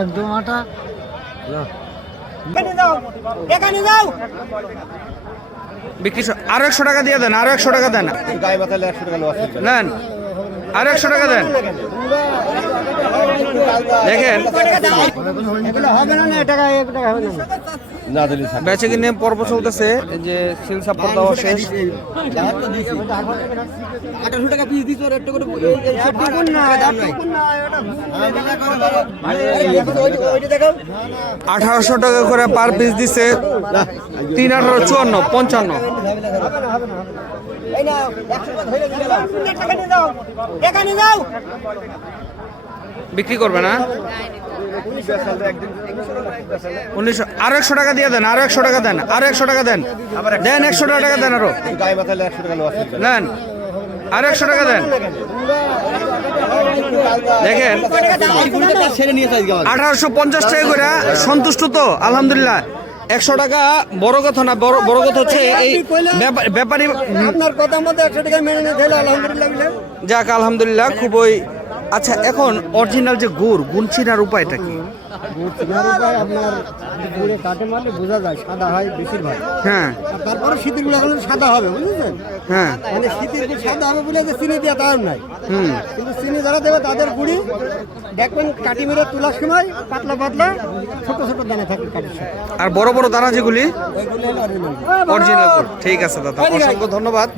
একদম আটা বিক্রি আরো 100 টাকা দিয়ে দেন, আরো 100 টাকা দেন, নেন আরো 100 টাকা দেন। দেখেন বেচে কিনে পর্ব চলতেছে, যে সিল সাপোর্ট দেওয়া শেষ। 1800 টাকা করে পার পিস দিছে, 3 18 54 55। বিক্রি করবে না 1900, আরো 100 টাকা দিয়ে দেন, আরো 100 টাকা দেন, আরো 100 টাকা দেন, দেন 100 টাকা দেন, আরো নেন আরো 100 টাকা দেন। দেখেন 1850 টাকা করে সন্তুষ্ট তো আলহামদুলিল্লাহ। 100 টাকা বড় কথা না, বড় কথা হচ্ছে এই ব্যাপারী আপনার কথা মতো 100 টাকা মেনে নিতে হলো আলহামদুলিল্লাহ। যাক আলহামদুলিল্লাহ খুবই। আচ্ছা এখন অরিজিনাল যে গুড় চিনার উপায়টা কি? গুড় চিনার উপায় আপনার গুড়ে কাটে মারলে বোঝা যায় সাদা হয় বেশিরভাগ। হ্যাঁ তারপরে শীতের গুলো এখন সাদা হবে বুঝেছেন। হ্যাঁ মানে শীতের গুড় সাদা হবে বলে যে চিনি দেওয়া তার নাই। কিন্তু চিনি যারা দেবে তাদের গুড়ি দেখবেন কাটি মেরে তোলার সময় পাতলা পাতলা ছোট ছোট দানা থাকে কাটির সাথে। আর বড় বড় দানা যেগুলি ওইগুলো হলো অরিজিনাল। অরিজিনাল গুড়। ঠিক আছে দাদা, অসংখ্য ধন্যবাদ।